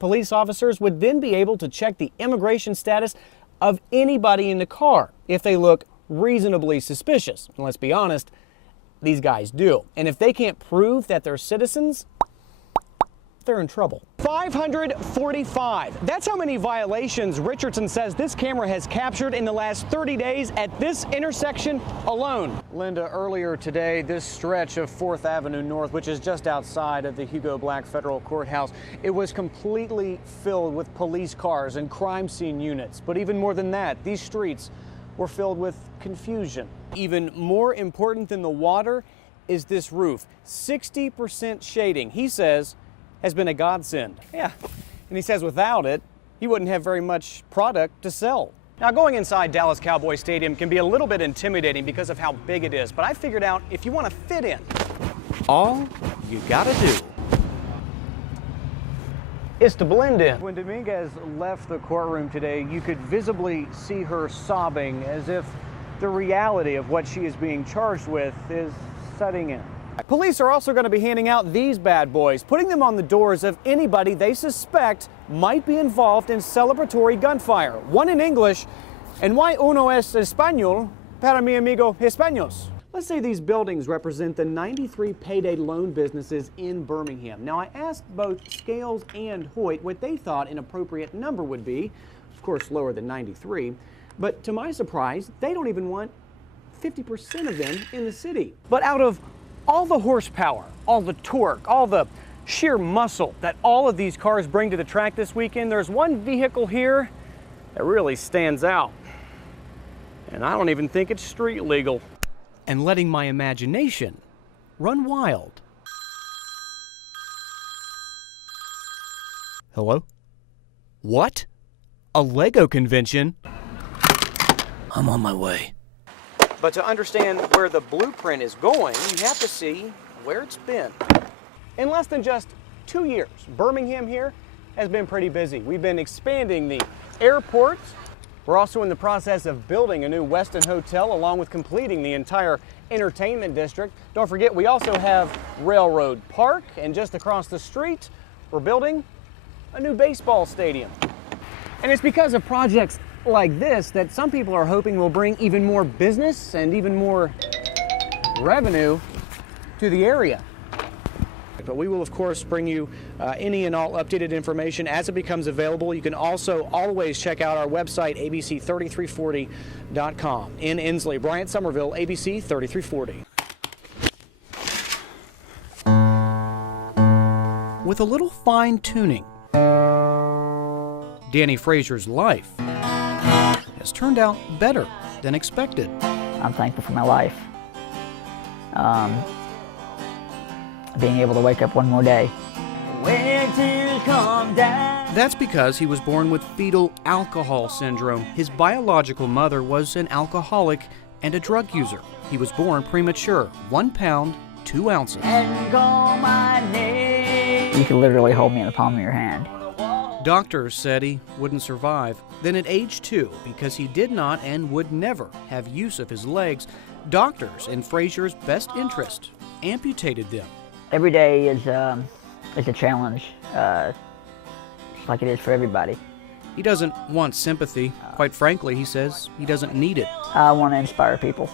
police officers would then be able to check the immigration status of anybody in the car if they look reasonably suspicious. And let's be honest, these guys do. And if they can't prove that they're citizens, they're in trouble. 545. That's how many violations Richardson says this camera has captured in the last 30 days at this intersection alone. Linda, earlier today, this stretch of 4th Avenue North, which is just outside of the Hugo Black Federal Courthouse, it was completely filled with police cars and crime scene units. But even more than that, these streets were filled with confusion. Even more important than the water is this roof. 60% shading, he says, has been a godsend. Yeah, and he says without it, he wouldn't have very much product to sell. Now, going inside Dallas Cowboy Stadium can be a little bit intimidating because of how big it is, but I figured out if you want to fit in, all you gotta do is to blend in. When Dominguez left the courtroom today, you could visibly see her sobbing as if the reality of what she is being charged with is setting in. Police are also going to be handing out these bad boys, putting them on the doors of anybody they suspect might be involved in celebratory gunfire. One in English, and why uno es español para mi amigo hispanos. Let's say these buildings represent the 93 payday loan businesses in Birmingham. Now, I asked both Scales and Hoyt what they thought an appropriate number would be, of course lower than 93, but to my surprise, they don't even want 50% of them in the city. But out of all the horsepower, all the torque, all the sheer muscle that all of these cars bring to the track this weekend, there's one vehicle here that really stands out. And I don't even think it's street legal. And letting my imagination run wild. Hello? What? A Lego convention? I'm on my way. But to understand where the blueprint is going, you have to see where it's been. In less than just 2 years, Birmingham here has been pretty busy. We've been expanding the airport. We're also in the process of building a new Westin hotel along with completing the entire entertainment district. Don't forget, we also have Railroad Park, and just across the street, we're building a new baseball stadium. And it's because of projects like this that some people are hoping will bring even more business and even more revenue to the area. But we will, of course, bring you any and all updated information as it becomes available. You can also always check out our website, abc3340.com. In Inslee, Bryant Somerville, ABC 3340. With a little fine-tuning, Danny Frazier's life has turned out better than expected. I'm thankful for my life. Being able to wake up one more day. When tears come down. That's because he was born with fetal alcohol syndrome. His biological mother was an alcoholic and a drug user. He was born premature, 1 pound, 2 ounces. And call my name. You could literally hold me in the palm of your hand. Doctors said he wouldn't survive. Then at age 2, because he did not and would never have use of his legs, doctors, in Frazier's best interest, amputated them. Every day is a challenge, like it is for everybody. He doesn't want sympathy. Quite frankly, he says he doesn't need it. I want to inspire people.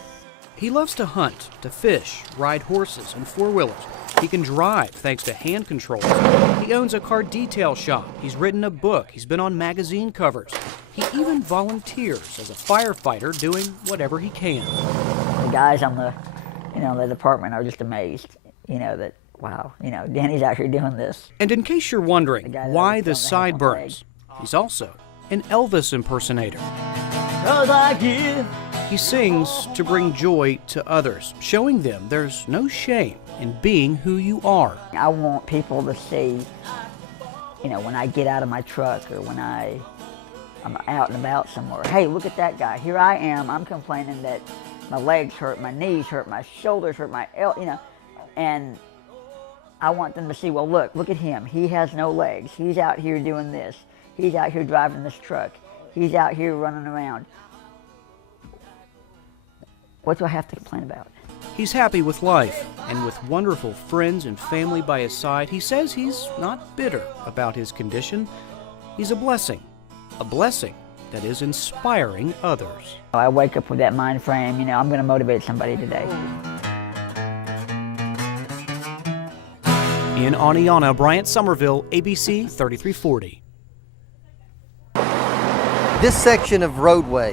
He loves to hunt, to fish, ride horses and four-wheelers. He can drive thanks to hand controls. He owns a car detail shop. He's written a book. He's been on magazine covers. He even volunteers as a firefighter doing whatever he can. The guys on the department are just amazed, that, wow, Danny's out here doing this. And in case you're wondering why the sideburns, he's also an Elvis impersonator. 'Cause I give. He sings to bring joy to others, showing them there's no shame in being who you are. I want people to see, when I get out of my truck or when I'm out and about somewhere, hey, look at that guy. Here I am. I'm complaining that my legs hurt, my knees hurt, my shoulders hurt, my and I want them to see, well, look at him. He has no legs. He's out here doing this. He's out here driving this truck. He's out here running around. What do I have to complain about? He's happy with life, and with wonderful friends and family by his side, he says he's not bitter about his condition. He's a blessing that is inspiring others. I wake up with that mind frame, I'm going to motivate somebody today. In Aniana, Bryant Somerville, ABC 3340. This section of roadway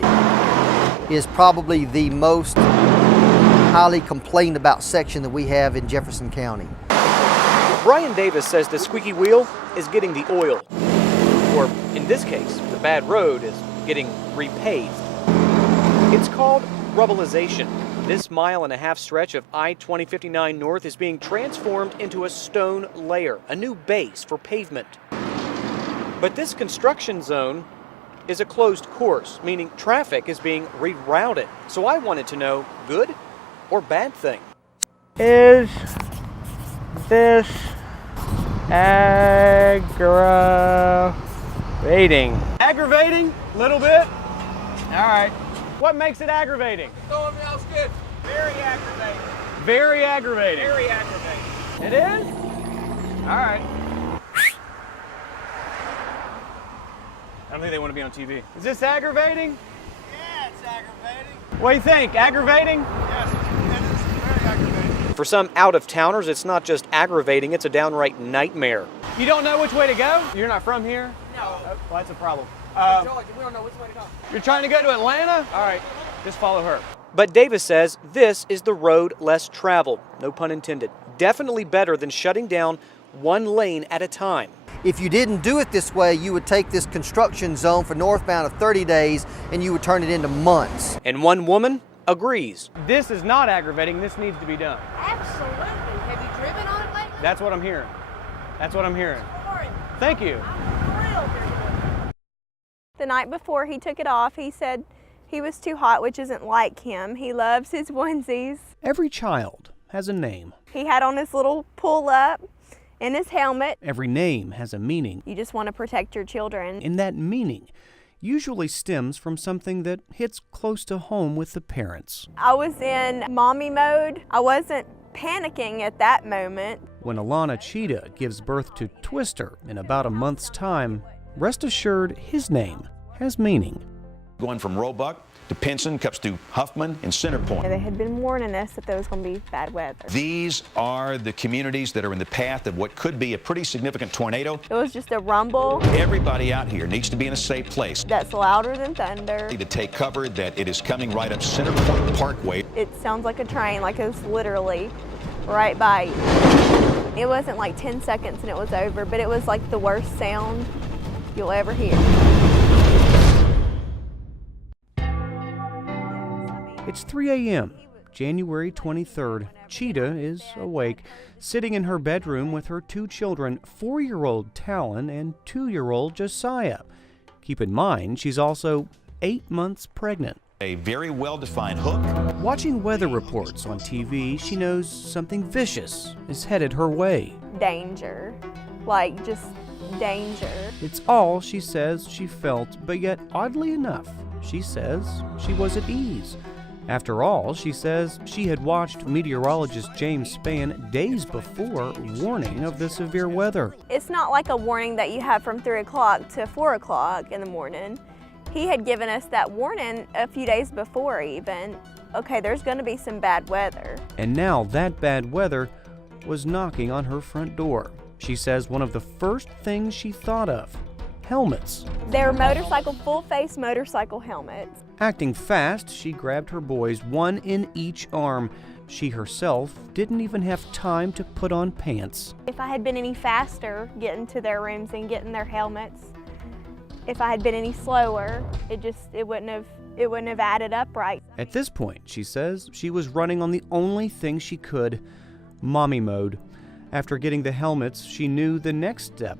is probably the most highly complained about section that we have in Jefferson County. Brian Davis says the squeaky wheel is getting the oil, or in this case, the bad road is getting repaved. It's called rubbleization. This mile-and-a-half stretch of I-2059 North is being transformed into a stone layer, a new base for pavement. But this construction zone is a closed course, meaning traffic is being rerouted. So I wanted to know, good or bad thing? Is this aggravating? Aggravating? Little bit? All right. What makes it aggravating? Going me out good. Very aggravating. Very aggravating. Very aggravating. It is? All right. I don't think they want to be on TV. Is this aggravating? Yeah, it's aggravating. What do you think? Aggravating? Yes, it is very aggravating. For some out-of-towners, it's not just aggravating, it's a downright nightmare. You don't know which way to go? You're not from here? No. Well, that's a problem. Georgia, we don't know which way to go. You're trying to go to Atlanta? All right, just follow her. But Davis says this is the road less traveled, no pun intended. Definitely better than shutting down one lane at a time. If you didn't do it this way, you would take this construction zone for northbound of 30 days and you would turn it into months. And one woman agrees. This is not aggravating, this needs to be done. Absolutely. Have you driven on it lately? That's what I'm hearing. That's what I'm hearing. Thank you. The night before he took it off, he said he was too hot, which isn't like him. He loves his onesies. Every child has a name. He had on his little pull-up and his helmet. Every name has a meaning. You just want to protect your children. And that meaning usually stems from something that hits close to home with the parents. I was in mommy mode. I wasn't panicking at that moment. When Alana Cheetah gives birth to Twister in about a month's time, rest assured his name has meaning. Going from Roebuck to Pinson, cuts through Huffman and Centerpoint. They had been warning us that there was going to be bad weather. These are the communities that are in the path of what could be a pretty significant tornado. It was just a rumble Everybody out here needs to be in a safe place. that's louder than thunder. To take cover that it is coming right up Centerpoint Parkway. It sounds like a train, like it was literally right by you. It wasn't like 10 seconds and it was over, but it was like the worst sound you'll ever hear. It's 3 a.m., January 23rd. Cheetah is awake, sitting in her bedroom with her two children, 4-year-old Talon and 2-year-old Josiah. Keep in mind, she's also 8 months pregnant. A very well-defined hook. Watching weather reports on TV, she knows something vicious is headed her way. Danger. Like, just danger. It's all she says she felt, but yet, oddly enough, she says she was at ease. After all, she says she had watched meteorologist James Spann days before warning of the severe weather. It's not like a warning that you have from 3 o'clock to 4 o'clock in the morning. He had given us that warning a few days before even. Okay, there's going to be some bad weather. And now that bad weather was knocking on her front door. She says one of the first things she thought of, helmets. They're full-face motorcycle helmets. Acting fast, she grabbed her boys, one in each arm. She herself didn't even have time to put on pants. If I had been any faster getting to their rooms and getting their helmets, if I had been any slower, it wouldn't have added up right. At this point, she says, she was running on the only thing she could, mommy mode. After getting the helmets, she knew the next step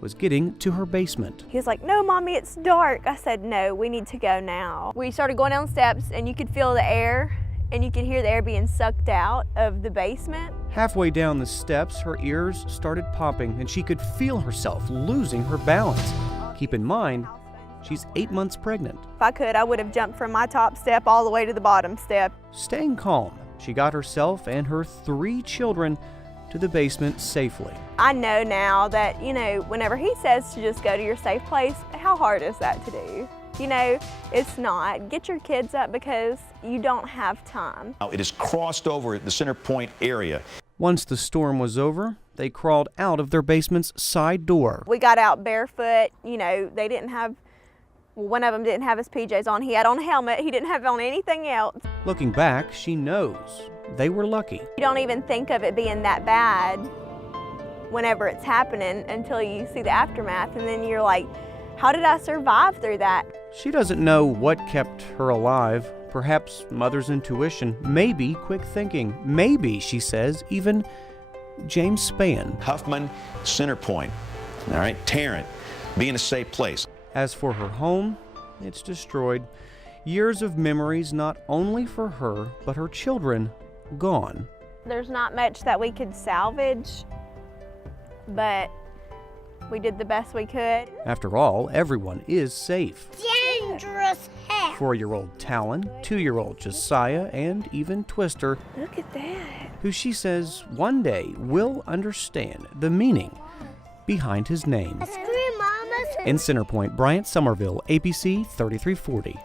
was getting to her basement. He was like, "No, Mommy, it's dark." I said, "No, we need to go now." We started going down steps and you could feel the air and you could hear the air being sucked out of the basement. Halfway down the steps, her ears started popping and she could feel herself losing her balance. Keep in mind, she's 8 months pregnant. If I could, I would have jumped from my top step all the way to the bottom step. Staying calm she got herself and her 3 children to the basement safely. I know now that, whenever he says to just go to your safe place, how hard is that to do? It's not. Get your kids up because you don't have time. Now, it has crossed over at the Center Point area. Once the storm was over, they crawled out of their basement's side door. We got out barefoot. They didn't have, one of them didn't have his PJs on. He had on a helmet. He didn't have on anything else. Looking back, she knows they were lucky. You don't even think of it being that bad whenever it's happening until you see the aftermath, and then you're like, how did I survive through that? She doesn't know what kept her alive. Perhaps mother's intuition, maybe quick thinking, maybe, she says, even James Spann. Huffman, Center Point, all right, Tarrant, be in a safe place. As for her home, it's destroyed. Years of memories, not only for her, but her children, gone. There's not much that we could salvage, but we did the best we could. After all, everyone is safe. Dangerous hat. 4-year-old Talon, 2-year-old Josiah, and even Twister, Look at that. who she says one day will understand the meaning behind his name. Scream, Mama. In Center Point, Bryant Somerville, ABC 3340.